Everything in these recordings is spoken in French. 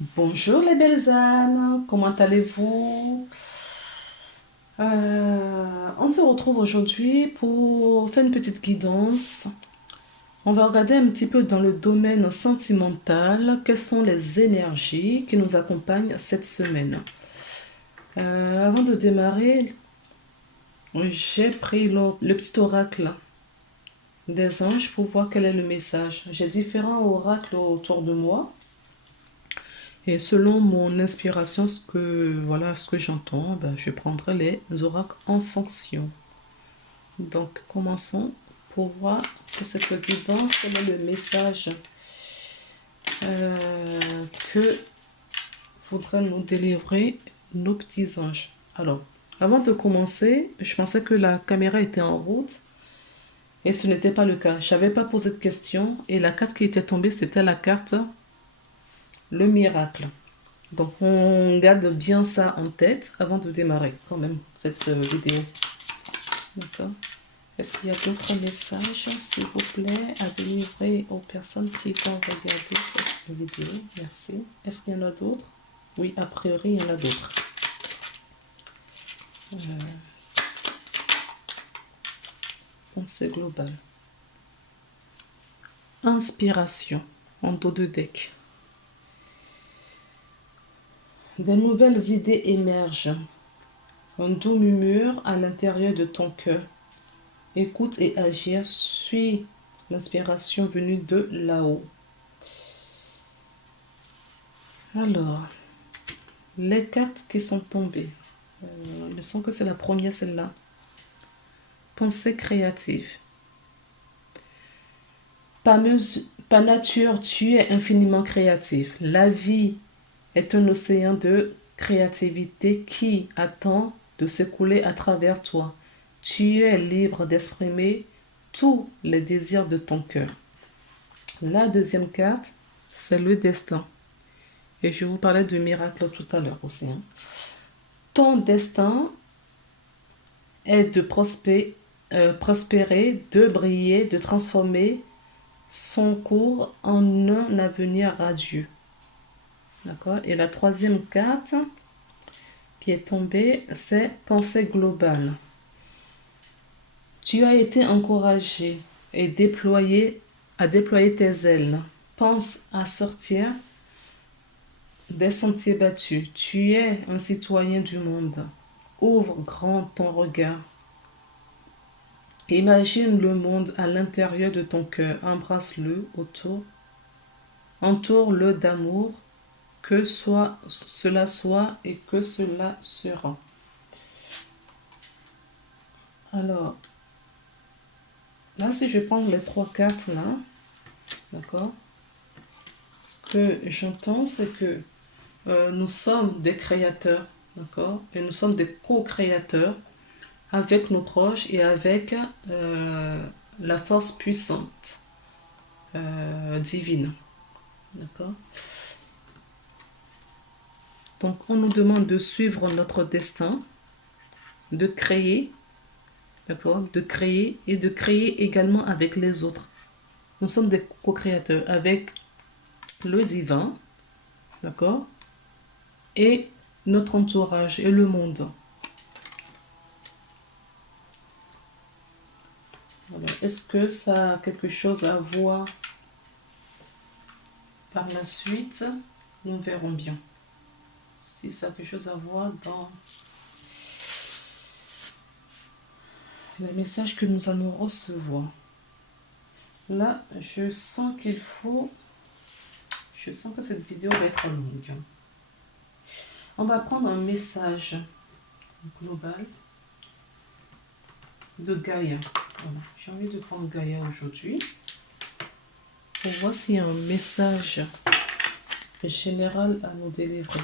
Bonjour les belles âmes, comment allez-vous? On se retrouve aujourd'hui pour faire une petite guidance. On va regarder un petit peu dans le domaine sentimental, quelles sont les énergies qui nous accompagnent cette semaine. Avant de démarrer, j'ai pris le petit oracle des anges pour voir quel est le message. J'ai différents oracles autour de moi. Et selon mon inspiration, ce que j'entends, ben, je prendrai les oracles en fonction. Donc, commençons pour voir que cette guidance, quel est le message que voudraient nous délivrer nos petits anges. Alors, avant de commencer, je pensais que la caméra était en route et ce n'était pas le cas. Je n'avais pas posé de question et la carte qui était tombée, c'était la carte le miracle. Donc, on garde bien ça en tête avant de démarrer quand même cette vidéo. D'accord. Est-ce qu'il y a d'autres messages, s'il vous plaît, à délivrer aux personnes qui vont regarder cette vidéo? Merci. Est-ce qu'il y en a d'autres? Oui, a priori, il y en a d'autres. Pensée globale. Inspiration en dos de deck. Des nouvelles idées émergent. Un doux murmure à l'intérieur de ton cœur. Écoute et agir, suis l'inspiration venue de là-haut. Alors, les cartes qui sont tombées. Il me semble que c'est la première, celle-là. Pensée créative. Par nature, tu es infiniment créatif. La vie est un océan de créativité qui attend de s'écouler à travers toi. Tu es libre d'exprimer tous les désirs de ton cœur. La deuxième carte, c'est le destin. Et je vous parlais de miracle tout à l'heure aussi. Ton destin est de prospérer, de briller, de transformer son cours en un avenir radieux. D'accord? Et la troisième carte qui est tombée, c'est pensée globale. Tu as été encouragé et à déployer tes ailes. Pense à sortir des sentiers battus. Tu es un citoyen du monde. Ouvre grand ton regard. Imagine le monde à l'intérieur de ton cœur. Embrasse-le autour. Entoure-le d'amour. Que cela soit et que cela sera. Alors, là, si je prends les trois cartes là, d'accord, ce que j'entends, c'est que nous sommes des créateurs, d'accord, et nous sommes des co-créateurs avec nos proches et avec la force puissante divine, d'accord. Donc, on nous demande de suivre notre destin, de créer, d'accord, de créer et de créer également avec les autres. Nous sommes des co-créateurs avec le divin, d'accord, et notre entourage et le monde. Est-ce que ça a quelque chose à voir par la suite? Nous verrons bien. Si ça a quelque chose à voir dans les messages que nous allons recevoir. Là, je sens qu'il faut... Je sens que cette vidéo va être longue. On va prendre un message global de Gaïa. Voilà. J'ai envie de prendre Gaïa aujourd'hui. Pour voir s'il y a un message général à nous délivrer.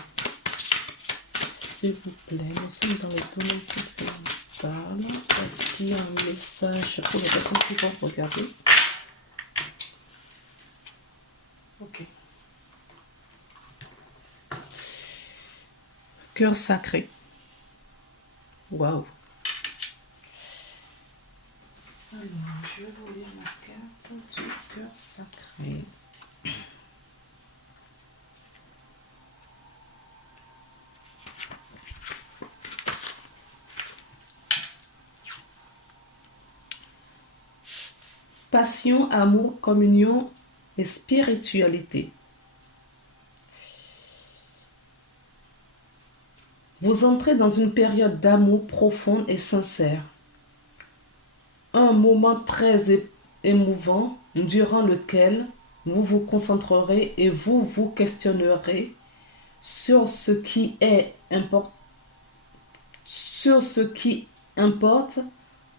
S'il vous plaît, nous sommes dans le domaine sentimental. Est-ce qu'il y a un message pour les personnes qui vont regarder? Ok. Cœur sacré. Waouh. Alors, je vais vous lire la carte du cœur sacré. Passion, amour, communion et spiritualité. Vous entrez dans une période d'amour profonde et sincère. Un moment très émouvant durant lequel vous vous concentrerez et vous vous questionnerez sur ce qui importe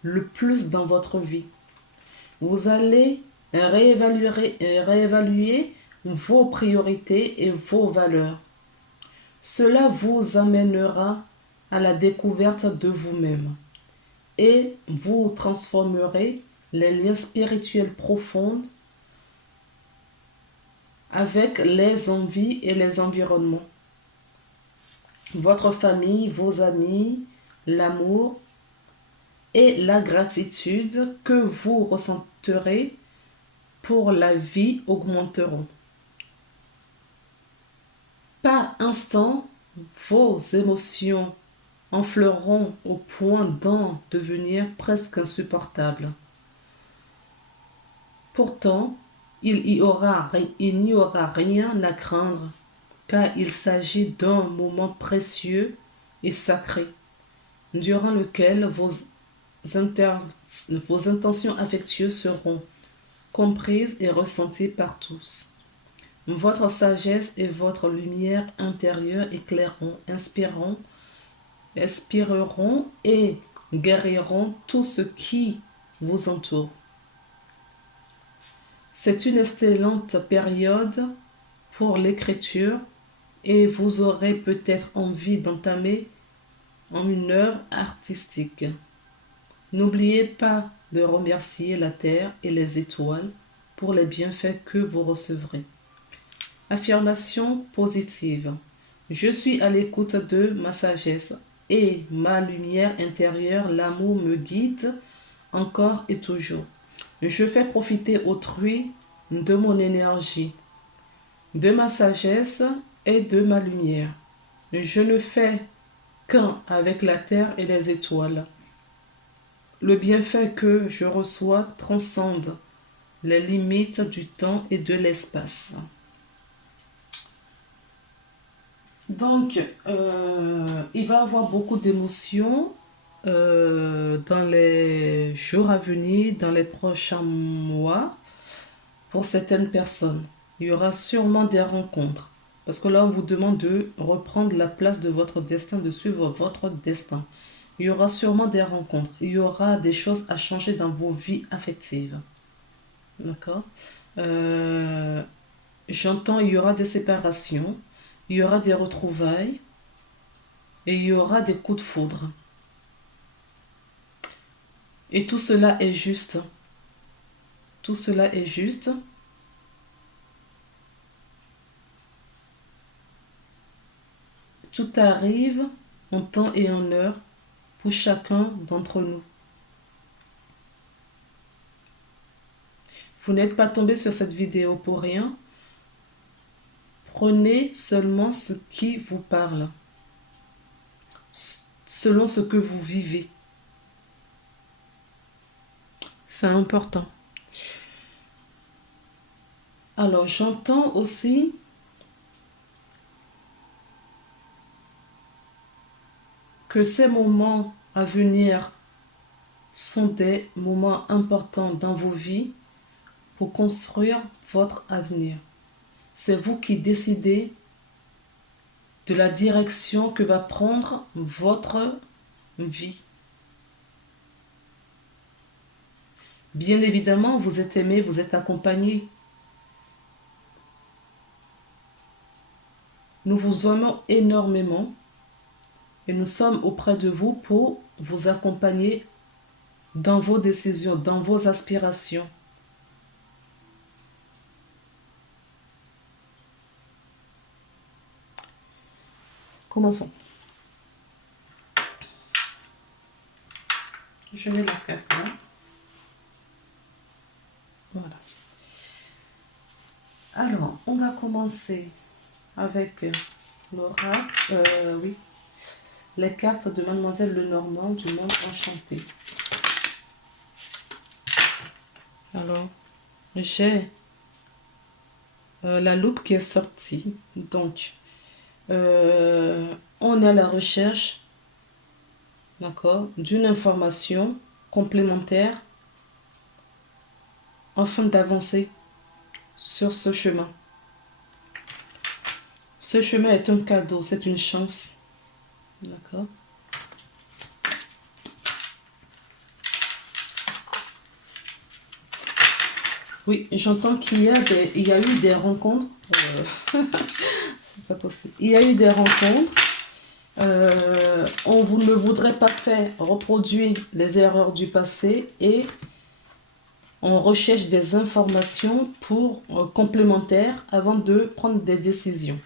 le plus dans votre vie. Vous allez réévaluer vos priorités et vos valeurs. Cela vous amènera à la découverte de vous-même et vous transformerez les liens spirituels profonds avec les envies et les environnements. Votre famille, vos amis, l'amour et la gratitude que vous ressentirez pour la vie augmenteront. Par instant, vos émotions enfleront au point d'en devenir presque insupportables. Pourtant, il n'y aura rien à craindre, car il s'agit d'un moment précieux et sacré, durant lequel vos intentions affectueuses seront comprises et ressenties par tous. Votre sagesse et votre lumière intérieure éclaireront, inspireront et guériront tout ce qui vous entoure. C'est une excellente période pour l'écriture et vous aurez peut-être envie d'entamer une œuvre artistique. N'oubliez pas de remercier la terre et les étoiles pour les bienfaits que vous recevrez. Affirmation positive. Je suis à l'écoute de ma sagesse et ma lumière intérieure, l'amour me guide encore et toujours. Je fais profiter autrui de mon énergie, de ma sagesse et de ma lumière. Je ne fais qu'un avec la terre et les étoiles. Le bienfait que je reçois transcende les limites du temps et de l'espace. Donc, il va y avoir beaucoup d'émotions dans les jours à venir, dans les prochains mois, pour certaines personnes. Il y aura sûrement des rencontres. Parce que là, on vous demande de reprendre la place de votre destin, de suivre votre destin. Il y aura sûrement des rencontres. Il y aura des choses à changer dans vos vies affectives. D'accord? J'entends, il y aura des séparations, il y aura des retrouvailles et il y aura des coups de foudre. Et tout cela est juste. Tout cela est juste. Tout arrive en temps et en heure pour chacun d'entre nous. Vous n'êtes pas tombé sur cette vidéo pour rien. Prenez seulement ce qui vous parle, selon ce que vous vivez. C'est important. Alors, j'entends aussi que ces moments à venir sont des moments importants dans vos vies pour construire votre avenir. C'est vous qui décidez de la direction que va prendre votre vie. Bien évidemment, vous êtes aimé, vous êtes accompagné. Nous vous aimons énormément et nous sommes auprès de vous pour vous accompagner dans vos décisions, dans vos aspirations. Commençons. Je mets la carte là. Voilà. Alors, on va commencer avec l'oracle, les cartes de Mademoiselle Lenormand du monde enchanté. Alors, j'ai la loupe qui est sortie. Donc, on est à la recherche, d'accord, d'une information complémentaire afin d'avancer sur ce chemin. Ce chemin est un cadeau, c'est une chance. D'accord. Oui, j'entends qu'il y a il y a eu des rencontres. C'est pas possible. Il y a eu des rencontres. On ne voudrait pas faire reproduire les erreurs du passé et on recherche des informations pour complémentaires avant de prendre des décisions.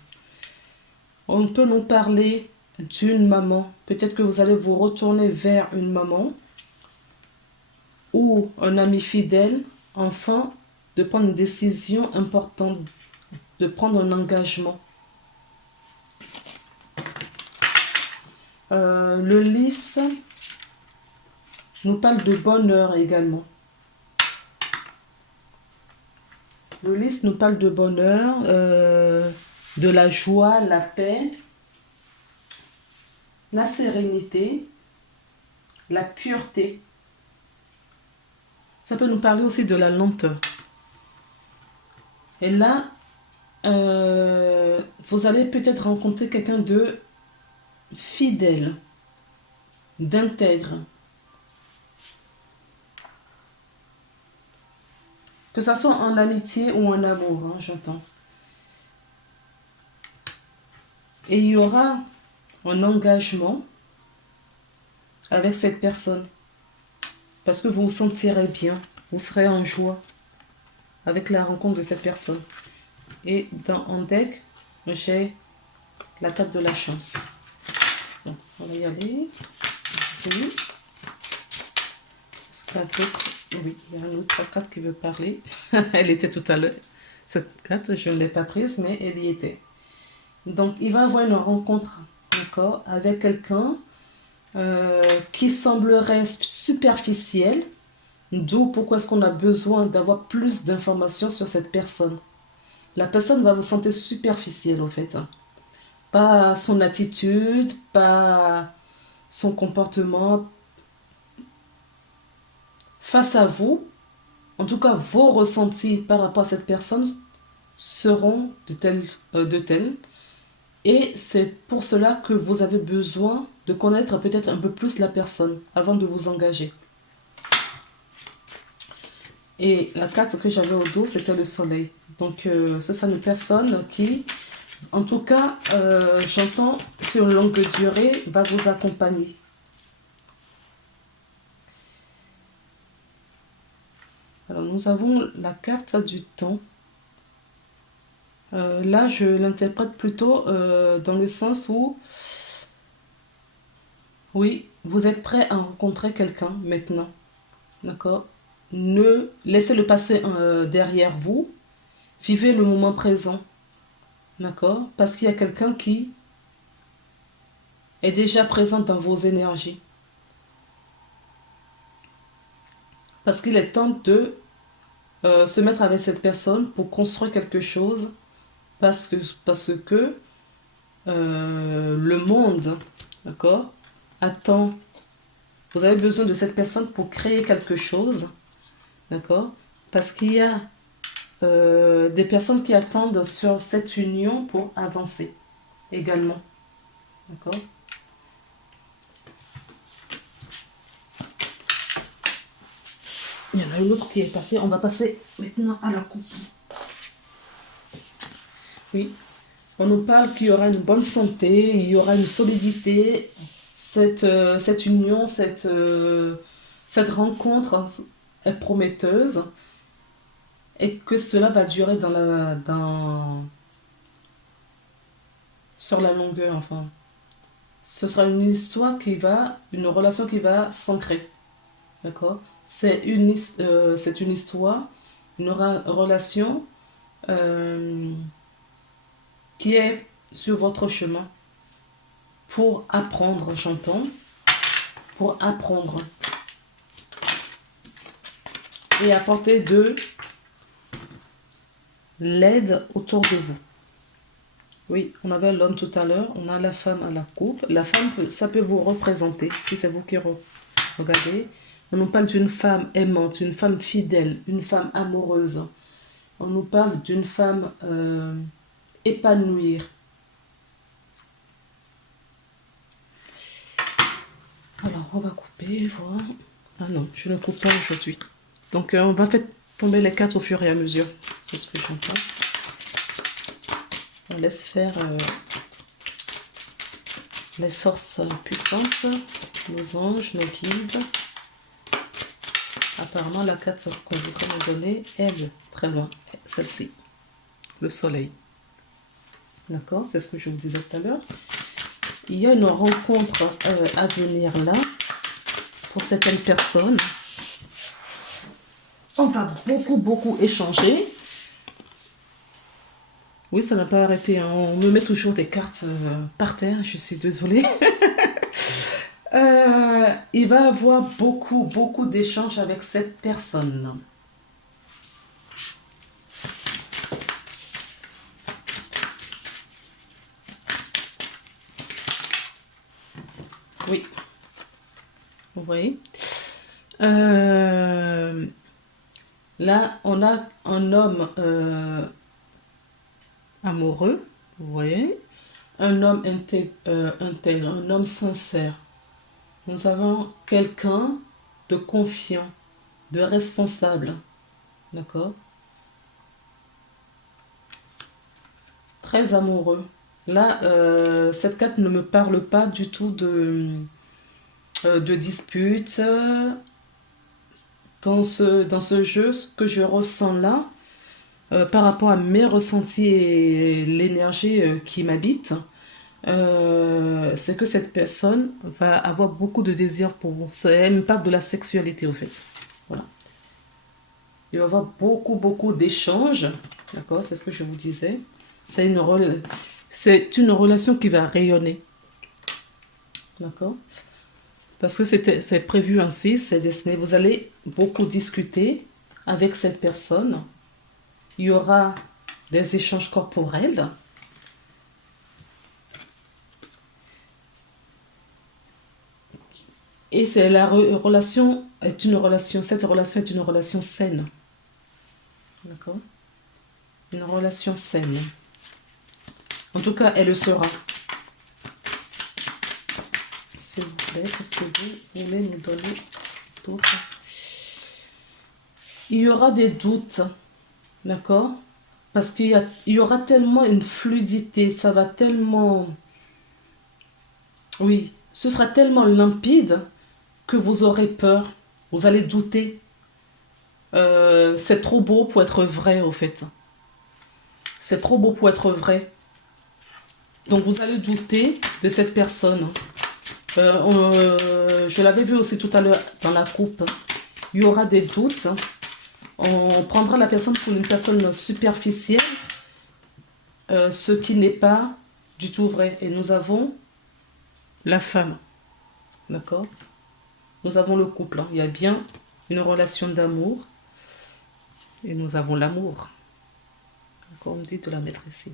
On peut nous parler d'une maman. Peut-être que vous allez vous retourner vers une maman ou un ami fidèle, afin de prendre une décision importante, de prendre un engagement. Le lys nous parle de bonheur également. Le lys nous parle de bonheur, de la joie, la paix, la sérénité, la pureté. Ça peut nous parler aussi de la lenteur. Et là, vous allez peut-être rencontrer quelqu'un de fidèle, d'intègre. Que ce soit en amitié ou en amour, hein, j'entends. Et il y aura un engagement avec cette personne. Parce que vous vous sentirez bien, vous serez en joie avec la rencontre de cette personne. Et dans un deck, j'ai la carte de la chance. Donc, on va y aller. Oui, il y a une autre carte qui veut parler. Elle était tout à l'heure. Cette carte, je ne l'ai pas prise, mais elle y était. Donc, il va y avoir une rencontre, d'accord, avec quelqu'un qui semblerait superficiel. D'où pourquoi est-ce qu'on a besoin d'avoir plus d'informations sur cette personne. La personne va vous sentir superficielle, en fait. Pas son attitude, pas son comportement face à vous. En tout cas, vos ressentis par rapport à cette personne seront de tels. Et c'est pour cela que vous avez besoin de connaître peut-être un peu plus la personne avant de vous engager. Et la carte que j'avais au dos, c'était le soleil. Donc, ce sont une personne qui, en tout cas, j'entends, sur une longue durée, va vous accompagner. Alors, nous avons la carte du temps. Là, je l'interprète plutôt dans le sens où, oui, vous êtes prêt à rencontrer quelqu'un maintenant. D'accord? Ne laissez le passé derrière vous. Vivez le moment présent. D'accord? Parce qu'il y a quelqu'un qui est déjà présent dans vos énergies. Parce qu'il est temps de se mettre avec cette personne pour construire quelque chose. Parce que le monde, d'accord, attend. Vous avez besoin de cette personne pour créer quelque chose. D'accord? Parce qu'il y a des personnes qui attendent sur cette union pour avancer également. D'accord? Il y en a une autre qui est passée. On va passer maintenant à la coupe. Oui. On nous parle qu'il y aura une bonne santé, il y aura une solidité. Cette union, cette rencontre est prometteuse. Et que cela va durer sur la longueur, enfin. Ce sera une histoire une relation qui va s'ancrer. D'accord? C'est une histoire, une relation qui est sur votre chemin pour apprendre, j'entends, pour apprendre. et apporter de l'aide autour de vous. Oui, on avait l'homme tout à l'heure, on a la femme à la coupe. La femme, ça peut vous représenter, si c'est vous qui regardez. On nous parle d'une femme aimante, une femme fidèle, une femme amoureuse. On nous parle d'une femme épanouie. Alors, on va couper, voir. Ah non, je ne coupe pas aujourd'hui. Donc, on va faire tomber les cartes au fur et à mesure. C'est ce que j'entends. On laisse faire les forces puissantes, nos anges, nos guides. Apparemment, la carte qu'on voudrait nous donner, elle, très loin, celle-ci, le soleil. D'accord, c'est ce que je vous disais tout à l'heure. Il y a une rencontre à venir là, pour certaines personnes. On va beaucoup échanger. Oui, ça n'a pas arrêté, hein. On me met toujours des cartes par terre, je suis désolée. Il va y avoir beaucoup d'échanges avec cette personne. Oui. Vous voyez? Là, on a un homme amoureux, vous voyez? Un homme intègre, un homme sincère. Nous avons quelqu'un de confiant, de responsable. D'accord? Très amoureux. Là, cette carte ne me parle pas du tout de dispute. Dans ce jeu, ce que je ressens là, par rapport à mes ressentis et l'énergie qui m'habite, c'est que cette personne va avoir beaucoup de désir pour vous. Elle me parle de la sexualité, au fait. Voilà. Il va y avoir beaucoup d'échanges. D'accord? C'est ce que je vous disais. C'est une relation qui va rayonner. D'accord? Parce que c'est prévu ainsi, c'est destiné. Vous allez beaucoup discuter avec cette personne. Il y aura des échanges corporels. Et cette relation est une relation saine. D'accord? Une relation saine. En tout cas, elle le sera. S'il vous plaît, qu'est-ce que vous voulez nous donner d'autre? Il y aura des doutes, d'accord? Parce qu'il y aura tellement une fluidité, ça va tellement... Oui, ce sera tellement limpide que vous aurez peur, vous allez douter. C'est trop beau pour être vrai, au fait. C'est trop beau pour être vrai. Donc vous allez douter de cette personne. Je l'avais vu aussi tout à l'heure dans la coupe. Il y aura des doutes. On prendra la personne pour une personne superficielle, ce qui n'est pas du tout vrai. Et nous avons la femme. D'accord? Nous avons le couple. Il y a bien une relation d'amour. Et nous avons l'amour. D'accord? On me dit de la mettre ici.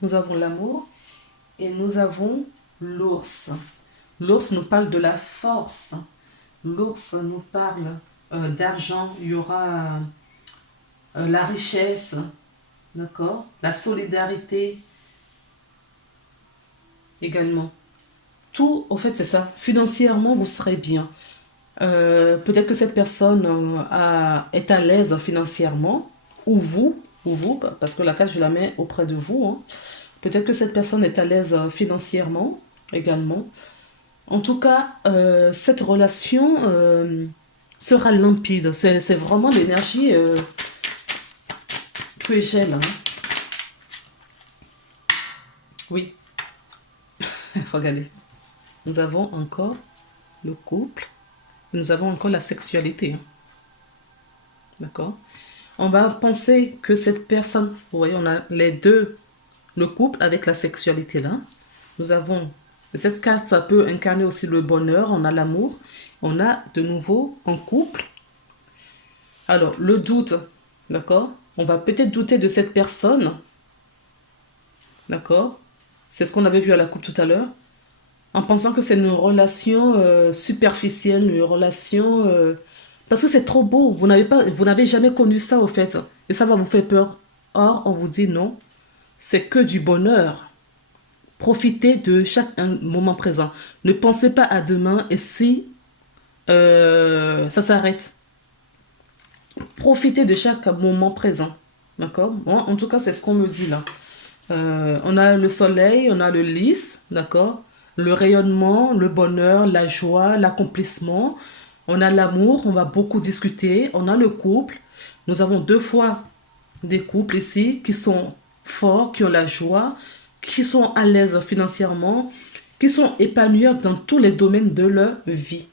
Nous avons l'amour et nous avons l'ours. L'ours nous parle de la force. L'ours nous parle d'argent. Il y aura la richesse, d'accord? La solidarité également. Tout, au fait, c'est ça. Financièrement, vous serez bien. Peut-être que cette personne est à l'aise financièrement, ou vous, parce que la carte, je la mets auprès de vous, hein. Peut-être que cette personne est à l'aise financièrement également. En tout cas, cette relation sera limpide. C'est vraiment l'énergie que j'ai là. Oui. Regardez. Nous avons encore le couple. Nous avons encore la sexualité. Hein. D'accord? On va penser que cette personne... Vous voyez, on a les deux... Le couple avec la sexualité là. Nous avons... Cette carte, ça peut incarner aussi le bonheur. On a l'amour. On a de nouveau un couple. Alors, le doute, d'accord? On va peut-être douter de cette personne, d'accord? C'est ce qu'on avait vu à la coupe tout à l'heure, en pensant que c'est une relation superficielle, une relation... parce que c'est trop beau, vous n'avez jamais connu ça au fait, et ça va vous faire peur. Or, on vous dit non, c'est que du bonheur. Profitez de chaque moment présent. Ne pensez pas à demain et si ça s'arrête. Profitez de chaque moment présent. D'accord? Bon, en tout cas, c'est ce qu'on me dit là. On a le soleil, on a le lys, d'accord? Le rayonnement, le bonheur, la joie, l'accomplissement. On a l'amour, on va beaucoup discuter. On a le couple. Nous avons deux fois des couples ici qui sont forts, qui ont la joie, qui sont à l'aise financièrement, qui sont épanouis dans tous les domaines de leur vie.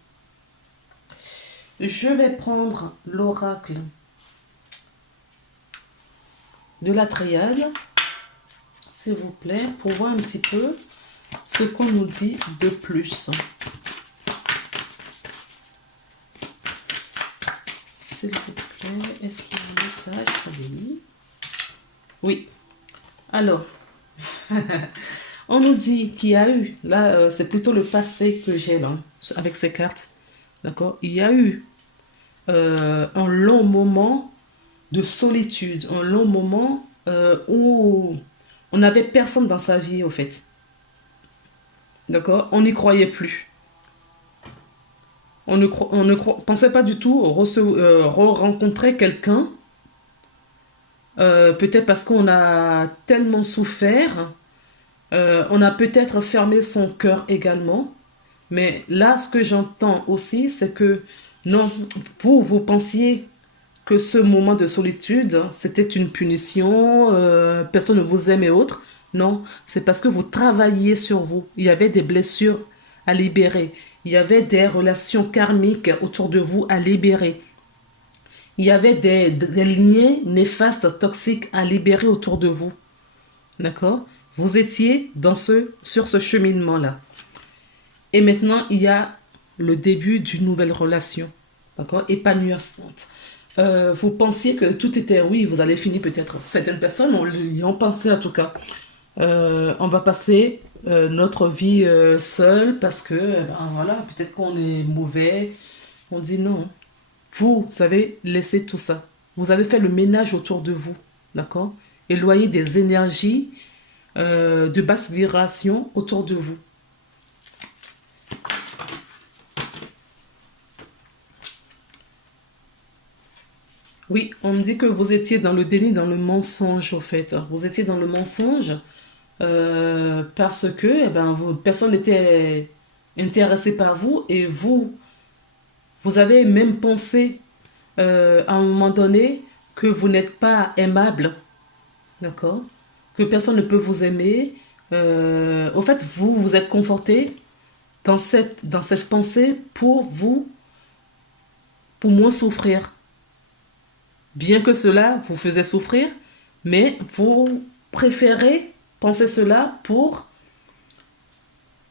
Je vais prendre l'oracle de la triade, s'il vous plaît, pour voir un petit peu ce qu'on nous dit de plus. S'il vous plaît, est-ce qu'il y a un message? Oui. Alors, on nous dit qu'il y a eu, là, c'est plutôt le passé que j'ai là, avec ces cartes. D'accord? Il y a eu un long moment de solitude, un long moment où on n'avait personne dans sa vie, au fait. D'accord? On n'y croyait plus. On ne pensait pas du tout re-rencontrer quelqu'un. Peut-être parce qu'on a tellement souffert. On a peut-être fermé son cœur également. Mais là, ce que j'entends aussi, c'est que non, vous pensiez que ce moment de solitude, c'était une punition, personne ne vous aime et autres. Non, c'est parce que vous travailliez sur vous. Il y avait des blessures à libérer. Il y avait des relations karmiques autour de vous à libérer. Il y avait des liens néfastes, toxiques à libérer autour de vous. D'accord? Vous étiez sur ce cheminement-là. Et maintenant, il y a le début d'une nouvelle relation. D'accord? Épanouissante. Vous pensiez que tout était, oui, vous allez finir peut-être. Certaines personnes y ont pensé en tout cas. On va passer notre vie seule parce que, ben voilà, peut-être qu'on est mauvais. On dit non. Vous avez laissé tout ça. Vous avez fait le ménage autour de vous. D'accord? Éloigné des énergies de basse vibration autour de vous. Oui, on me dit que vous étiez dans le déni, dans le mensonge, au fait. Vous étiez dans le mensonge parce que personne n'était intéressé par vous et vous avez même pensé à un moment donné que vous n'êtes pas aimable, d'accord? Que personne ne peut vous aimer. Au fait, vous vous êtes conforté dans cette pensée pour moins souffrir. Bien que cela vous faisait souffrir, mais vous préférez penser cela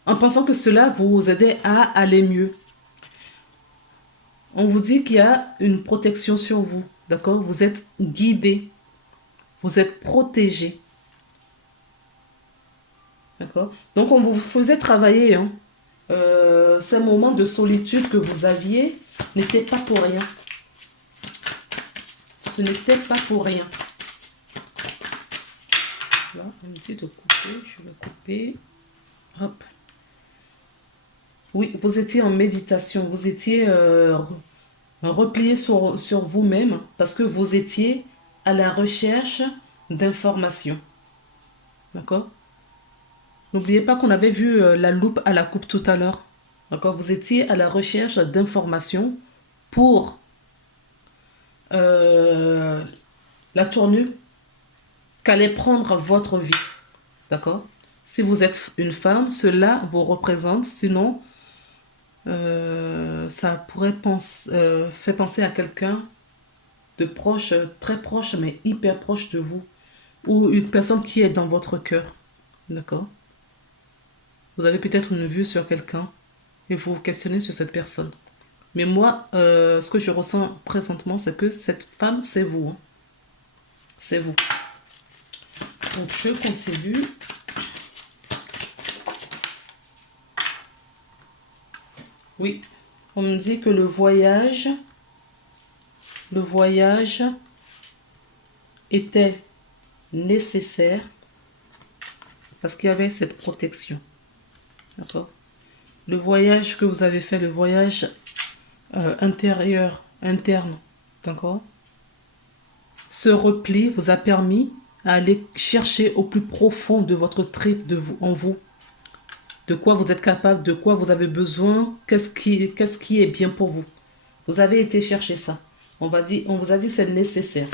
en pensant que cela vous aidait à aller mieux. On vous dit qu'il y a une protection sur vous, d'accord? Vous êtes guidé, vous êtes protégé, d'accord? Donc on vous faisait travailler, hein. Ces moments de solitude que vous aviez n'étaient pas pour rien. Ce n'était pas pour rien. Là, on me dit de couper, je vais couper. Hop. Oui, vous étiez en méditation, vous étiez replié sur vous-même parce que vous étiez à la recherche d'informations. D'accord? N'oubliez pas qu'on avait vu la loupe à la coupe tout à l'heure. D'accord? Vous étiez à la recherche d'informations pour la tournure qu'allait prendre votre vie. D'accord? Si vous êtes une femme, cela vous représente. Sinon, ça pourrait faire penser à quelqu'un de proche, très proche, mais hyper proche de vous. Ou une personne qui est dans votre cœur. D'accord? Vous avez peut-être une vue sur quelqu'un et vous vous questionnez sur cette personne. Mais moi, ce que je ressens présentement, c'est que cette femme, c'est vous. Hein. C'est vous. Donc, je continue. Oui, on me dit que le voyage était nécessaire parce qu'il y avait cette protection. D'accord? Le voyage que vous avez fait, le voyage interne, d'accord? Ce repli vous a permis à aller chercher au plus profond de votre trip en vous. De quoi vous êtes capable, de quoi vous avez besoin, qu'est-ce qui est bien pour vous. Vous avez été chercher ça. On vous a dit que c'est nécessaire.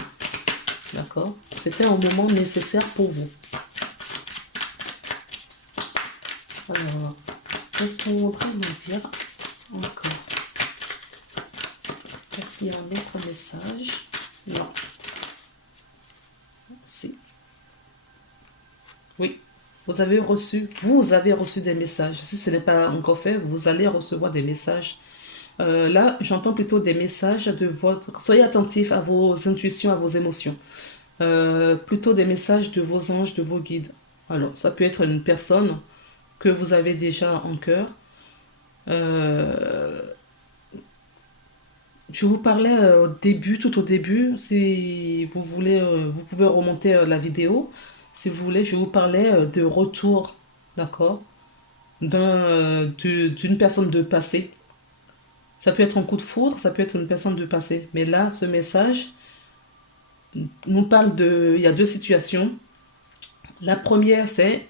D'accord? C'était un moment nécessaire pour vous. Alors, qu'est-ce qu'on voudrait me dire encore? Est-ce qu'il y a un autre message? Non. Si. Oui. Vous avez reçu des messages. Si ce n'est pas encore fait, vous allez recevoir des messages. Là, j'entends plutôt des messages de votre... Soyez attentif à vos intuitions, à vos émotions. Plutôt des messages de vos anges, de vos guides. Alors, ça peut être une personne que vous avez déjà en cœur. Je vous parlais tout au début, si vous voulez, vous pouvez remonter la vidéo. Si vous voulez, je vous parlais de retour, d'accord, d'une personne de passé. Ça peut être un coup de foudre, ça peut être une personne de passé. Mais là, ce message nous parle de... Il y a deux situations. La première, c'est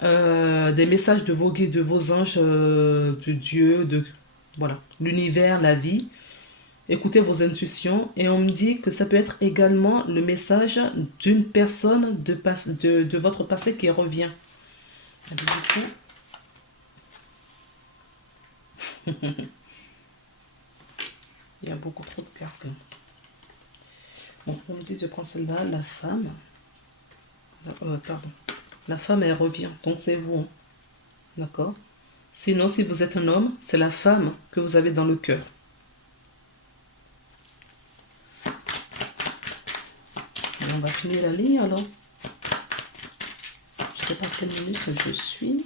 des messages de vos guides, de vos anges, de Dieu, de voilà, l'univers, la vie. Écoutez vos intuitions et on me dit que ça peut être également le message d'une personne de votre passé qui revient. Il y a beaucoup trop de cartes. Bon, on me dit de prendre celle-là, la femme. Pardon. La femme, elle revient, donc c'est vous. Hein. D'accord? Sinon, si vous êtes un homme, c'est la femme que vous avez dans le cœur. On va finir la ligne alors. Je ne sais pas quelle minute je suis.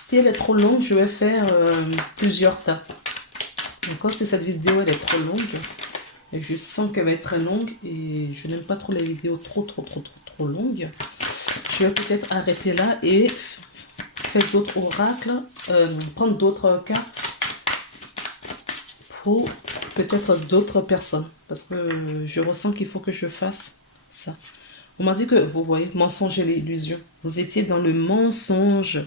Si elle est trop longue, je vais faire plusieurs tas. D'accord? Si cette vidéo elle est trop longue, et je sens qu'elle va être très longue, et je n'aime pas trop les vidéos trop longues, je vais peut-être arrêter là et faire d'autres oracles, prendre d'autres cartes pour peut-être d'autres personnes. Parce que je ressens qu'il faut que je fasse ça. On m'a dit que, vous voyez, mensonge et l'illusion. Vous étiez dans le mensonge.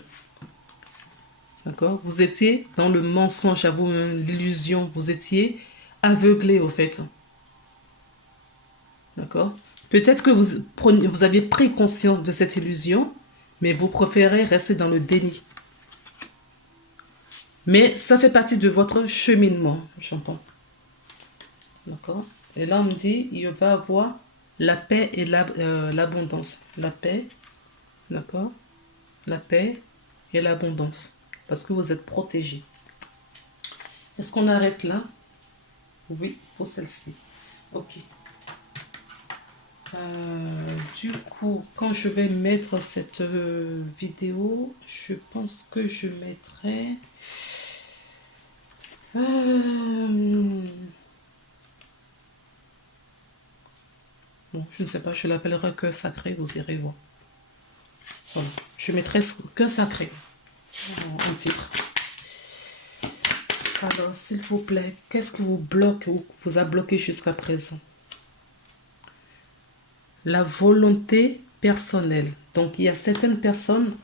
D'accord? Vous étiez dans le mensonge, à vous, l'illusion. Vous étiez aveuglé, au fait. D'accord? Peut-être que vous avez pris conscience de cette illusion, mais vous préférez rester dans le déni. Mais ça fait partie de votre cheminement, j'entends. D'accord? Et là, on me dit, il va y avoir la paix et l'abondance. La paix, d'accord? La paix et l'abondance. Parce que vous êtes protégé. Est-ce qu'on arrête là? Oui, pour celle-ci. Ok. Du coup, quand je vais mettre cette vidéo, je pense que je mettrai... bon, je ne sais pas, je l'appellerai que sacré, vous irez voir. Voilà. Je mettrai que sacré en titre. Alors, s'il vous plaît, qu'est-ce qui vous bloque ou vous a bloqué jusqu'à présent? La volonté personnelle. Donc, il y a certaines personnes,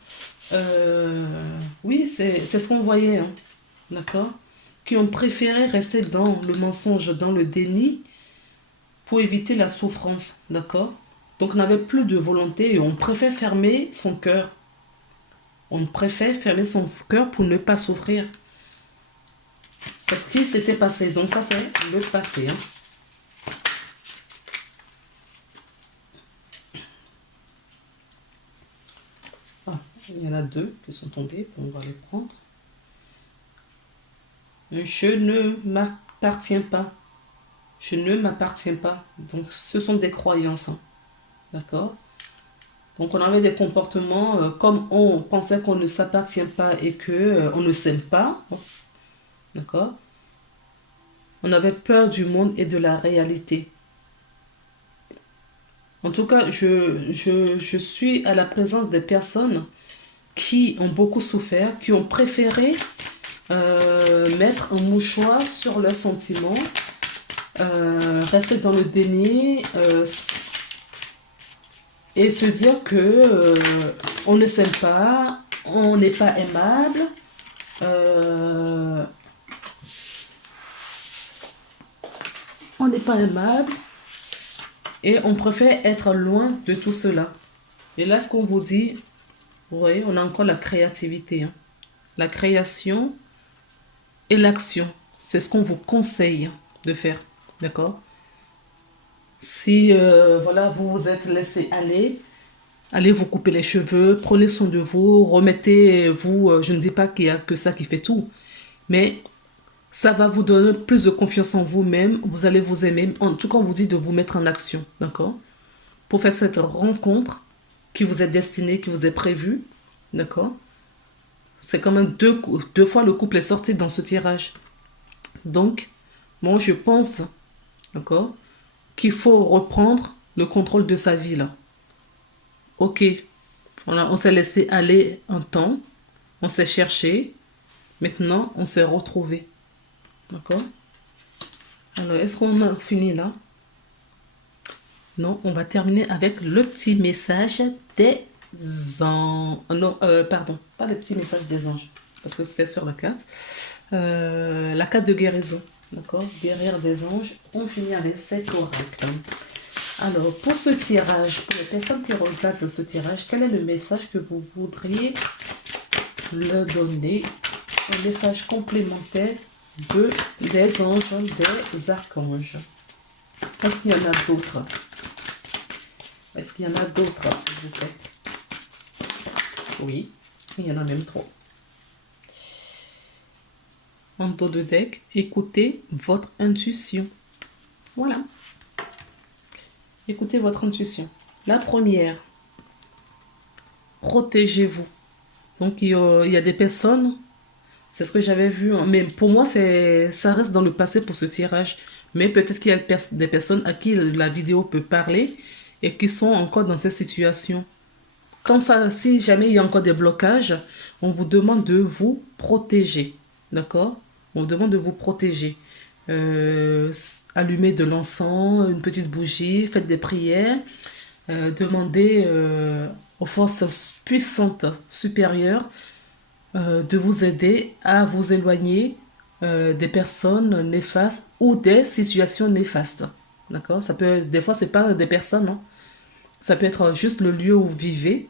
oui, c'est ce qu'on voyait, hein, d'accord, qui ont préféré rester dans le mensonge, dans le déni, pour éviter la souffrance, d'accord. Donc, on n'avait plus de volonté et on préfère fermer son cœur. On préfère fermer son cœur pour ne pas souffrir. C'est ce qui s'était passé. Donc, ça, c'est le passé, hein. Il y en a deux qui sont tombés, on va les prendre. Je ne m'appartiens pas. Je ne m'appartiens pas. Donc, ce sont des croyances. Hein. D'accord? Donc, on avait des comportements comme on pensait qu'on ne s'appartient pas et que on ne s'aime pas. D'accord? On avait peur du monde et de la réalité. En tout cas, je suis à la présence des personnes qui ont beaucoup souffert, qui ont préféré mettre un mouchoir sur leurs sentiments, rester dans le déni et se dire que on ne s'aime pas, on n'est pas aimable, on n'est pas aimable et on préfère être loin de tout cela. Et là, ce qu'on vous dit, vous voyez, on a encore la créativité. Hein. La création et l'action, c'est ce qu'on vous conseille de faire. D'accord? Si voilà, vous vous êtes laissé aller, allez vous couper les cheveux, prenez soin de vous, remettez-vous, je ne dis pas qu'il y a que ça qui fait tout, mais ça va vous donner plus de confiance en vous-même, vous allez vous aimer. En tout cas, on vous dit de vous mettre en action, d'accord? Pour faire cette rencontre qui vous est destinée, qui vous est prévue, d'accord? C'est quand même deux fois le couple est sorti dans ce tirage. Donc, moi, je pense, d'accord, qu'il faut reprendre le contrôle de sa vie, là. Ok, on s'est laissé aller un temps, on s'est cherché, maintenant, on s'est retrouvé. D'accord? Alors, est-ce qu'on a fini là? Non, on va terminer avec le petit message des anges. Non, pardon, pas le petit message des anges, parce que c'était sur la carte. La carte de guérison. D'accord? Guérir des anges. On finit avec cet oracle. Alors, pour ce tirage, pour les personnes qui regardent ce tirage, quel est le message que vous voudriez leur donner? Un message complémentaire des anges, des archanges. Est-ce qu'il y en a d'autres? Est-ce qu'il y en a d'autres, s'il vous plaît? Oui, il y en a même trois. En dos de deck, écoutez votre intuition. Voilà. Écoutez votre intuition. La première, protégez-vous. Donc, il y a des personnes, c'est ce que j'avais vu, hein, mais pour moi, ça reste dans le passé pour ce tirage. Mais peut-être qu'il y a des personnes à qui la vidéo peut parler et qui sont encore dans cette situation. Si jamais il y a encore des blocages, on vous demande de vous protéger. D'accord? On vous demande de vous protéger. Allumez de l'encens, une petite bougie, faites des prières, demandez aux forces puissantes supérieures de vous aider à vous éloigner des personnes néfastes ou des situations néfastes. D'accord? Ça peut, des fois, c'est pas des personnes, hein. Ça peut être juste le lieu où vous vivez.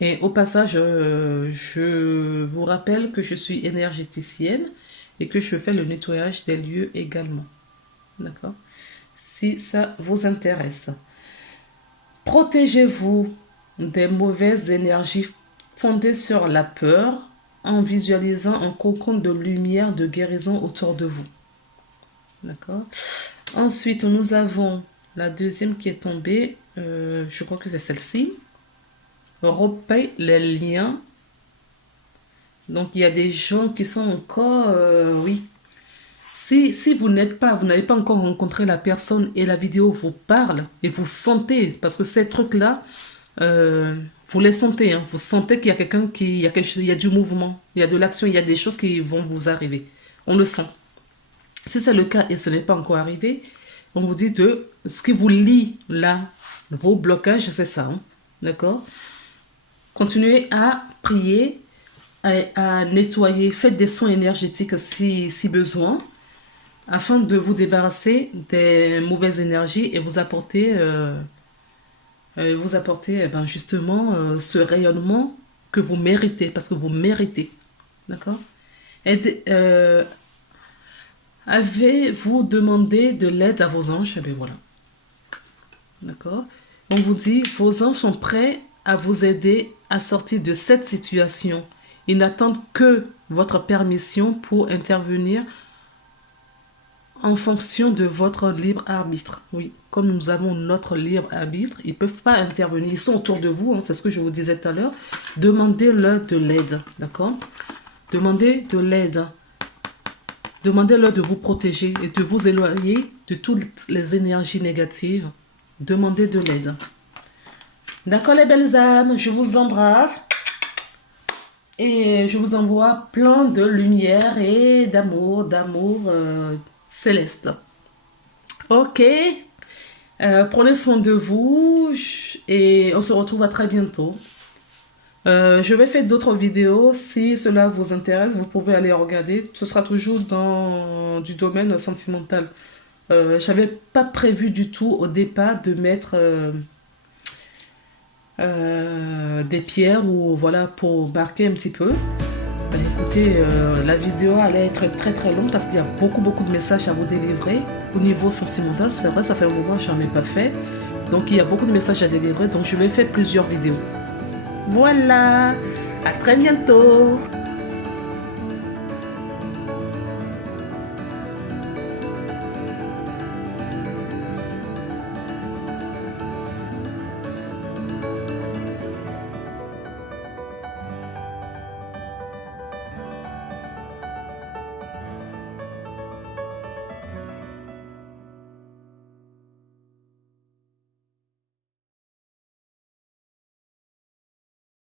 Et au passage, je vous rappelle que je suis énergéticienne et que je fais le nettoyage des lieux également. D'accord? Si ça vous intéresse. Protégez-vous des mauvaises énergies fondées sur la peur en visualisant un cocon de lumière de guérison autour de vous. D'accord? Ensuite, nous avons la deuxième qui est tombée. Je crois que c'est celle-ci. Repaye les liens. Donc, il y a des gens qui sont encore... oui. Si vous n'avez pas encore rencontré la personne et la vidéo vous parle et vous sentez, parce que ces trucs-là, vous les sentez, hein, vous sentez qu'il y a quelqu'un il y a du mouvement, il y a de l'action, il y a des choses qui vont vous arriver. On le sent. Si c'est le cas et ce n'est pas encore arrivé, on vous dit de ce qui vous lie là, vos blocages, c'est ça. Hein, d'accord? Continuez à prier, à nettoyer, faites des soins énergétiques si besoin, afin de vous débarrasser des mauvaises énergies et vous apporter, justement ce rayonnement que vous méritez, parce que vous méritez. D'accord? Avez-vous demandé de l'aide à vos anges? Eh bien voilà. D'accord? On vous dit, vos anges sont prêts à vous aider à sortir de cette situation. Ils n'attendent que votre permission pour intervenir en fonction de votre libre arbitre. Oui, comme nous avons notre libre arbitre, ils ne peuvent pas intervenir. Ils sont autour de vous, hein, c'est ce que je vous disais tout à l'heure. Demandez-leur de l'aide, d'accord? Demandez de l'aide. Demandez-leur de vous protéger et de vous éloigner de toutes les énergies négatives. Demandez de l'aide. D'accord les belles âmes, je vous embrasse. Et je vous envoie plein de lumière et d'amour céleste. Ok, prenez soin de vous et on se retrouve à très bientôt. Je vais faire d'autres vidéos. Si cela vous intéresse, vous pouvez aller regarder. Ce sera toujours dans du domaine sentimental. J'avais pas prévu du tout au départ de mettre des pierres ou voilà pour marquer un petit peu. Ben, écoutez, la vidéo allait être très très longue parce qu'il y a beaucoup de messages à vous délivrer au niveau sentimental. C'est vrai, ça fait un moment que j'en ai pas fait. Donc il y a beaucoup de messages à délivrer. Donc je vais faire plusieurs vidéos. Voilà, à très bientôt.